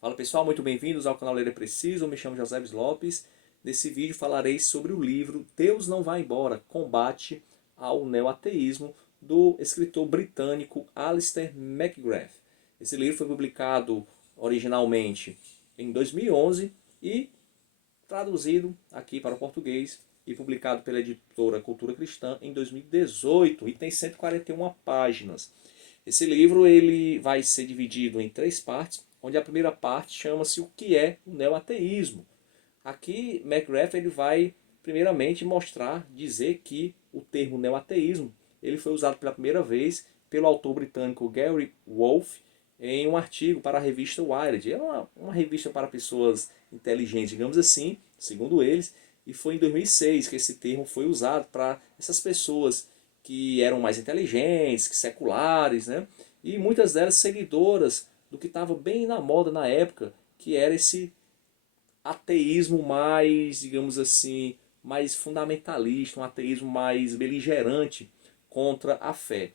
Fala pessoal, muito bem-vindos ao canal Ler é Preciso, eu me chamo José Lopes. Nesse vídeo falarei sobre o livro Deus Não Vai Embora, Combate ao Neoateísmo, do escritor britânico Alistair McGrath. Esse livro foi publicado originalmente em 2011 e traduzido aqui para o português e publicado pela editora Cultura Cristã em 2018 e tem 141 páginas. Esse livro ele vai ser dividido em três partes, onde a primeira parte chama-se O que é o neoateísmo. Aqui, McGrath ele vai primeiramente mostrar, dizer que o termo neoateísmo ele foi usado pela primeira vez pelo autor britânico Gary Wolfe em um artigo para a revista Wired. É uma revista para pessoas inteligentes, digamos assim, segundo eles, e foi em 2006 que esse termo foi usado para essas pessoas que eram mais inteligentes, que seculares, né? E muitas delas seguidoras do que estava bem na moda na época, que era esse ateísmo mais, digamos assim, mais fundamentalista, um ateísmo mais beligerante contra a fé.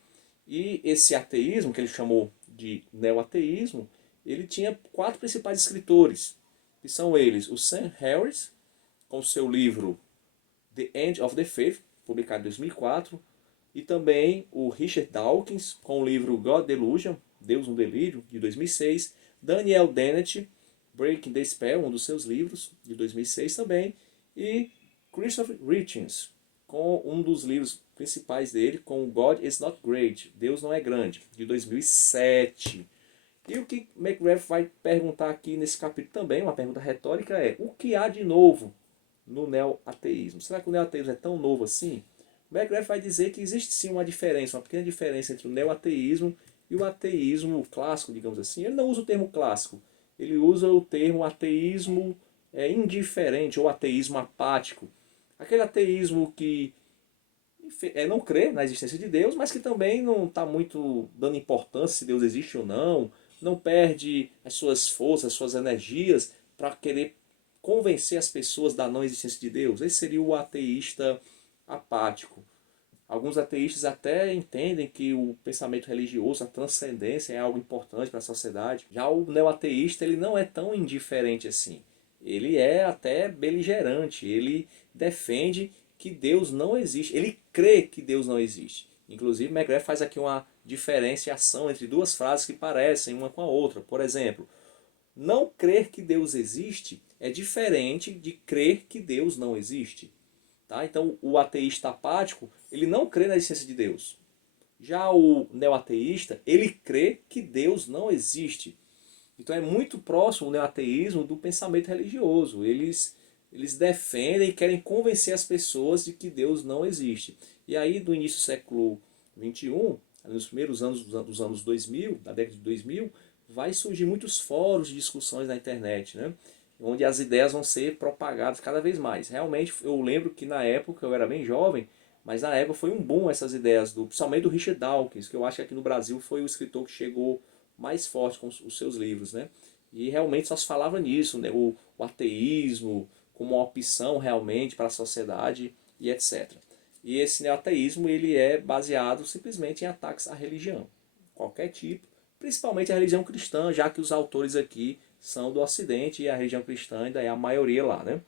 E esse ateísmo, que ele chamou de neoateísmo, ele tinha quatro principais escritores, que são eles, o Sam Harris, com seu livro The End of the Faith, publicado em 2004, e também o Richard Dawkins, com o livro God Delusion, Deus no Delírio, de 2006, Daniel Dennett, Breaking the Spell, um dos seus livros, de 2006 também, e Christopher Hitchens, com um dos livros principais dele, com God is Not Great, Deus Não é Grande, de 2007. E o que McGrath vai perguntar aqui nesse capítulo também, uma pergunta retórica, é: o que há de novo no neoateísmo? Será que o neoateísmo é tão novo assim? McGrath vai dizer que existe sim uma diferença, uma pequena diferença entre o neoateísmo e o ateísmo clássico, digamos assim. Ele não usa o termo clássico, ele usa o termo ateísmo indiferente ou ateísmo apático. Aquele ateísmo que não crê na existência de Deus, mas que também não está muito dando importância se Deus existe ou não, não perde as suas forças, as suas energias para querer convencer as pessoas da não existência de Deus. Esse seria o ateísta apático. Alguns ateístas até entendem que o pensamento religioso, a transcendência é algo importante para a sociedade. Já o neoateísta ele não é tão indiferente assim. Ele é até beligerante, ele defende que Deus não existe, ele crê que Deus não existe. Inclusive, McGrath faz aqui uma diferenciação entre duas frases que parecem uma com a outra. Por exemplo, não crer que Deus existe é diferente de crer que Deus não existe. Tá? Então, o ateísta apático, ele não crê na existência de Deus. Já o neoateísta, ele crê que Deus não existe. Então é muito próximo o neoateísmo do pensamento religioso. Eles defendem e querem convencer as pessoas de que Deus não existe. E aí, do início do século XXI, nos primeiros anos dos anos 2000, da década de 2000, vai surgir muitos fóruns de discussões na internet, né? Onde as ideias vão ser propagadas cada vez mais. Realmente, eu lembro que na época, eu era bem jovem, mas na época foi um boom essas ideias, principalmente do Richard Dawkins, que eu acho que aqui no Brasil foi o escritor que chegou mais forte com os seus livros, né? E realmente só se falava nisso, né? O ateísmo como uma opção realmente para a sociedade e etc. E esse neoateísmo ele é baseado simplesmente em ataques à religião, qualquer tipo, principalmente a religião cristã, já que os autores aqui são do Ocidente e a religião cristã ainda é a maioria lá, né?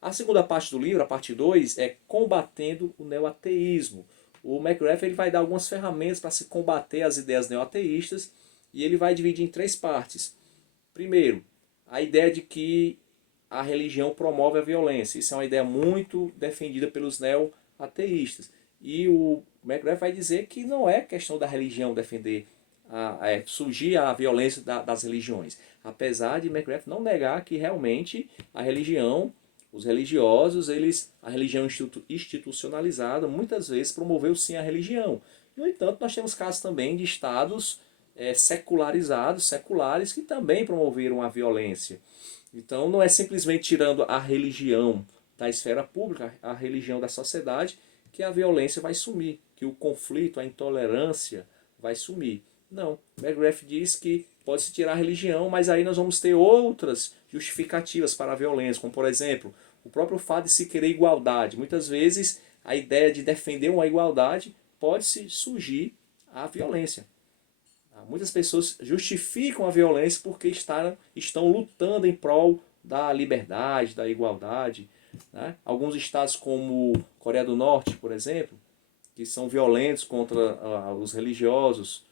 A segunda parte do livro, a parte 2, é combatendo o neoateísmo. O McGrath ele vai dar algumas ferramentas para se combater as ideias neoateístas e ele vai dividir em três partes. Primeiro, a ideia de que a religião promove a violência. Isso é uma ideia muito defendida pelos neo-ateístas. E o McGrath vai dizer que não é questão da religião defender, surgir a violência das religiões. Apesar de McGrath não negar que realmente a religião, os religiosos, a religião institucionalizada muitas vezes promoveu sim a religião. No entanto, nós temos casos também de estados secularizados, seculares, que também promoveram a violência. Então não é simplesmente tirando a religião da esfera pública, a religião da sociedade, que a violência vai sumir, que o conflito, a intolerância vai sumir. Não, McGrath diz que pode-se tirar a religião, mas aí nós vamos ter outras justificativas para a violência, como por exemplo, o próprio fato de se querer igualdade. Muitas vezes a ideia de defender uma igualdade pode-se surgir a violência. Muitas pessoas justificam a violência porque estão lutando em prol da liberdade, da igualdade. Né? Alguns estados como Coreia do Norte, por exemplo, que são violentos contra os religiosos,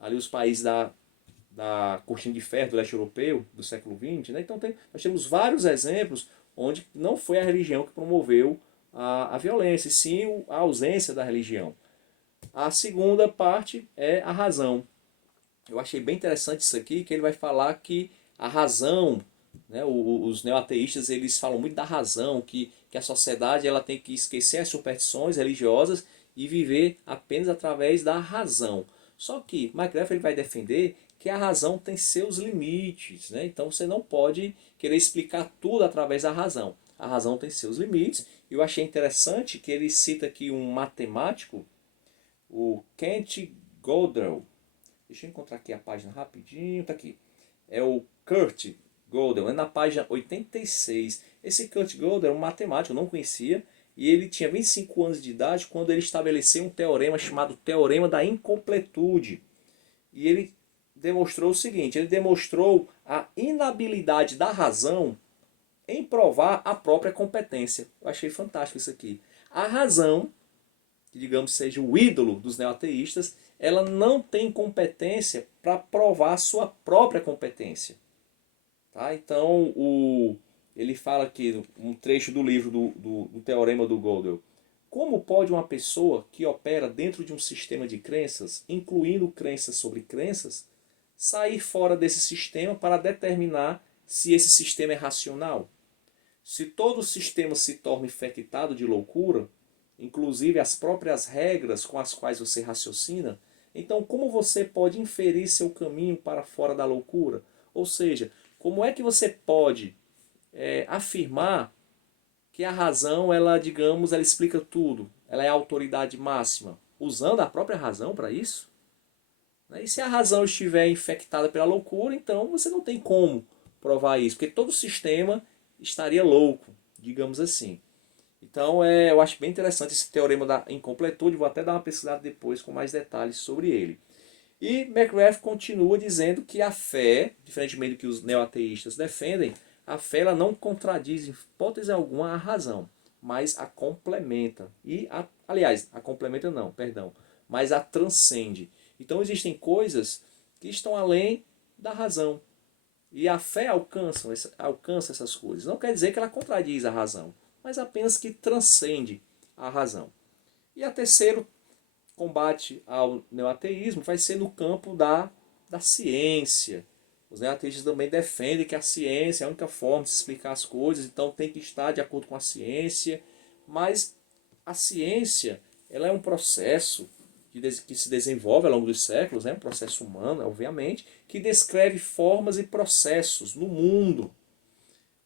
ali os países da cortina de ferro do leste europeu do século XX. Né? Então nós temos vários exemplos onde não foi a religião que promoveu a violência, e sim a ausência da religião. A segunda parte é a razão. Eu achei bem interessante isso aqui, que ele vai falar que a razão, né, os neoateístas eles falam muito da razão, que a sociedade ela tem que esquecer as superstições religiosas e viver apenas através da razão. Só que McGrath ele vai defender que a razão tem seus limites, né? Então você não pode querer explicar tudo através da razão. A razão tem seus limites. E eu achei interessante que ele cita aqui um matemático, o Kent Gödel. Deixa eu encontrar aqui a página rapidinho, tá aqui. É o Kurt Gödel, é na página 86. Esse Kurt Gödel é um matemático, eu não conhecia, e ele tinha 25 anos de idade quando ele estabeleceu um teorema chamado Teorema da Incompletude. E ele demonstrou o seguinte, ele demonstrou a inabilidade da razão em provar a própria competência. Eu achei fantástico isso aqui. A razão, que digamos seja o ídolo dos neoateístas, ela não tem competência para provar a sua própria competência. Tá? Então, ele fala aqui, um trecho do livro do Teorema do Gödel. Como pode uma pessoa que opera dentro de um sistema de crenças, incluindo crenças sobre crenças, sair fora desse sistema para determinar se esse sistema é racional? Se todo o sistema se torna infectado de loucura, inclusive as próprias regras com as quais você raciocina, então como você pode inferir seu caminho para fora da loucura? Ou seja, como é que você pode afirmar que a razão, ela, digamos, ela explica tudo, ela é a autoridade máxima, usando a própria razão para isso? E se a razão estiver infectada pela loucura, então você não tem como provar isso, porque todo o sistema estaria louco, digamos assim. Então eu acho bem interessante esse teorema da incompletude, vou até dar uma pesquisada depois com mais detalhes sobre ele. E McGrath continua dizendo que a fé, diferentemente do que os neoateístas defendem, a fé ela não contradiz em hipótese alguma a razão, mas a complementa. Aliás, a complementa não, perdão, mas a transcende. Então existem coisas que estão além da razão. E a fé alcança essas coisas. Não quer dizer que ela contradiz a razão, mas apenas que transcende a razão. E a terceiro combate ao neoateísmo vai ser no campo da ciência. Os neoateístas também defendem que a ciência é a única forma de se explicar as coisas, então tem que estar de acordo com a ciência. Mas a ciência ela é um processo que se desenvolve ao longo dos séculos, um processo humano, obviamente, que descreve formas e processos no mundo.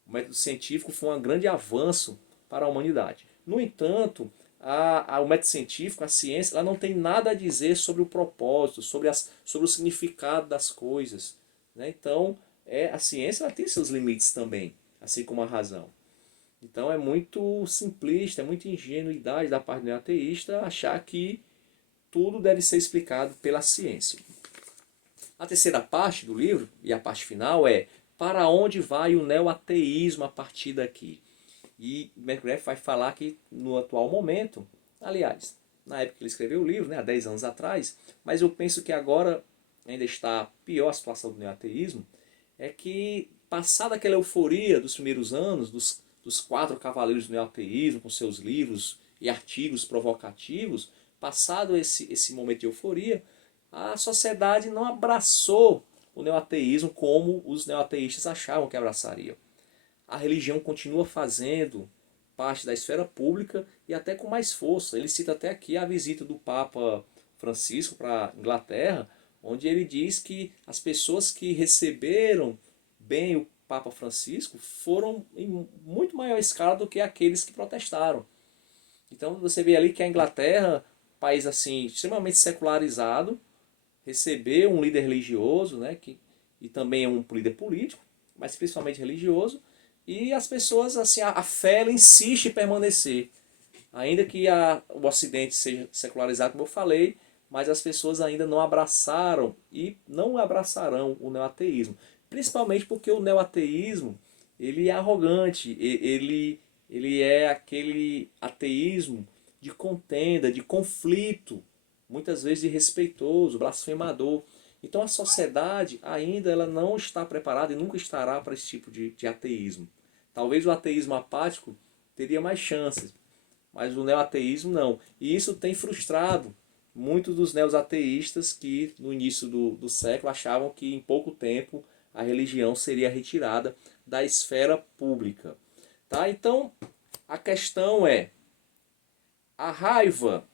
O método científico foi um grande avanço para a humanidade. No entanto, o método científico, a ciência, ela não tem nada a dizer sobre o propósito, sobre o significado das coisas. Então, a ciência ela tem seus limites também, assim como a razão. Então é muito simplista, é muita ingenuidade da parte do ateísta achar que tudo deve ser explicado pela ciência. A terceira parte do livro, e a parte final, é para onde vai o neoateísmo a partir daqui. E McGrath vai falar que no atual momento, aliás, na época que ele escreveu o livro, há 10 anos atrás, mas eu penso que agora ainda está pior a situação do neoateísmo, é que passada aquela euforia dos primeiros anos, dos 4 cavaleiros do neoateísmo, com seus livros e artigos provocativos, passado esse momento de euforia, a sociedade não abraçou o neoateísmo como os neoateístas achavam que abraçariam. A religião continua fazendo parte da esfera pública e até com mais força. Ele cita até aqui a visita do Papa Francisco para a Inglaterra, onde ele diz que as pessoas que receberam bem o Papa Francisco foram em muito maior escala do que aqueles que protestaram. Então você vê ali que a Inglaterra, país assim extremamente secularizado, recebeu um líder religioso, e também um líder político, mas principalmente religioso, e as pessoas, assim, a fé ela insiste em permanecer. Ainda que o Ocidente seja secularizado, como eu falei, mas as pessoas ainda não abraçaram e não abraçarão o neoateísmo. Principalmente porque o neoateísmo, ele é arrogante, ele é aquele ateísmo de contenda, de conflito, muitas vezes irrespeitoso, blasfemador. Então a sociedade ainda ela não está preparada e nunca estará para esse tipo de ateísmo. Talvez o ateísmo apático teria mais chances, mas o neoateísmo não. E isso tem frustrado muitos dos neoateístas que no início do século achavam que em pouco tempo a religião seria retirada da esfera pública. Tá? Então a questão é, a raiva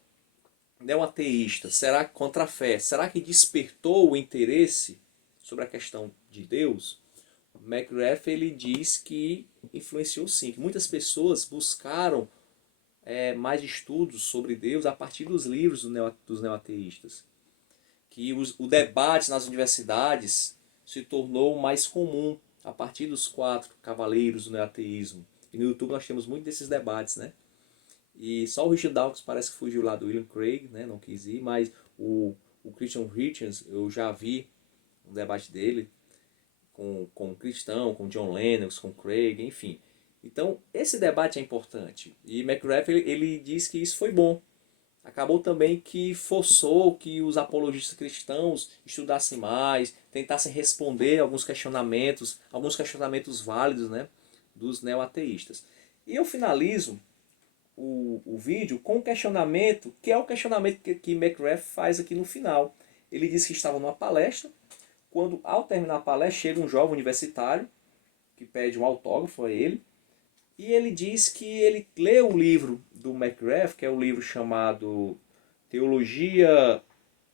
neoateísta, será que contra a fé, será que despertou o interesse sobre a questão de Deus? McGrath ele diz que influenciou sim, que muitas pessoas buscaram mais estudos sobre Deus a partir dos livros dos neoateístas. Que o debate nas universidades se tornou mais comum a partir dos 4 cavaleiros do neoateísmo. E no YouTube nós temos muitos desses debates, né? E só o Richard Dawkins parece que fugiu lá do William Craig, né? Não quis ir, mas o Christian Hitchens, eu já vi um debate dele com o Cristão, com John Lennox, com Craig, enfim. Então, esse debate é importante. E McGrath ele diz que isso foi bom. Acabou também que forçou que os apologistas cristãos estudassem mais, tentassem responder alguns questionamentos válidos, né, dos neoateístas. E eu finalizo o vídeo com um questionamento, que é o questionamento que McGrath faz aqui no final. Ele diz que estava numa palestra, quando ao terminar a palestra chega um jovem universitário, que pede um autógrafo a ele, e ele diz que ele leu o livro do McGrath, que é o livro chamado Teologia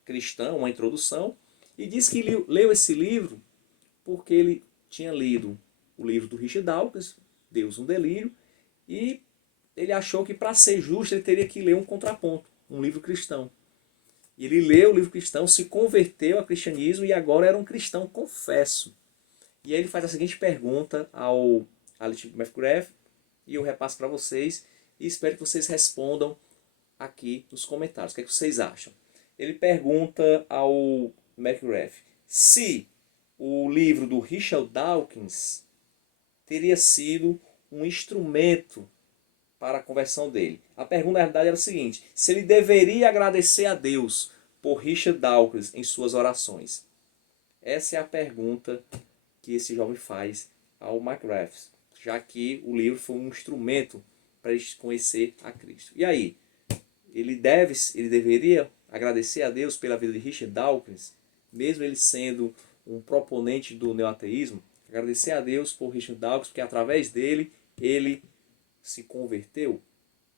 Cristã, uma introdução, e diz que leu esse livro porque ele tinha lido o livro do Richard Dawkins, Deus um Delírio, e ele achou que para ser justo ele teria que ler um contraponto, um livro cristão. E ele leu o livro cristão, se converteu ao cristianismo e agora era um cristão confesso. E aí ele faz a seguinte pergunta ao Alistair McGrath, e eu repasso para vocês e espero que vocês respondam aqui nos comentários. O que é que vocês acham? Ele pergunta ao McGrath se o livro do Richard Dawkins teria sido um instrumento para a conversão dele. A pergunta, na verdade, era a seguinte: se ele deveria agradecer a Deus por Richard Dawkins em suas orações. Essa é a pergunta que esse jovem faz ao McGrath, já que o livro foi um instrumento para ele conhecer a Cristo. E aí, ele deveria agradecer a Deus pela vida de Richard Dawkins, mesmo ele sendo um proponente do neoateísmo? Agradecer a Deus por Richard Dawkins, porque através dele, ele se converteu?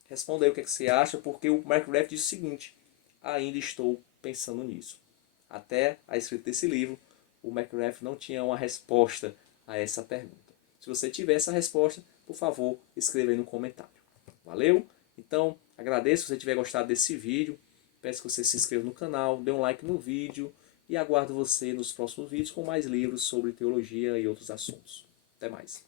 Responda aí o que você acha, porque o McGrath diz o seguinte: ainda estou pensando nisso. Até a escrita desse livro, o McGrath não tinha uma resposta a essa pergunta. Se você tiver essa resposta, por favor, escreva aí no comentário. Valeu? Então, agradeço se você tiver gostado desse vídeo. Peço que você se inscreva no canal, dê um like no vídeo e aguardo você nos próximos vídeos com mais livros sobre teologia e outros assuntos. Até mais.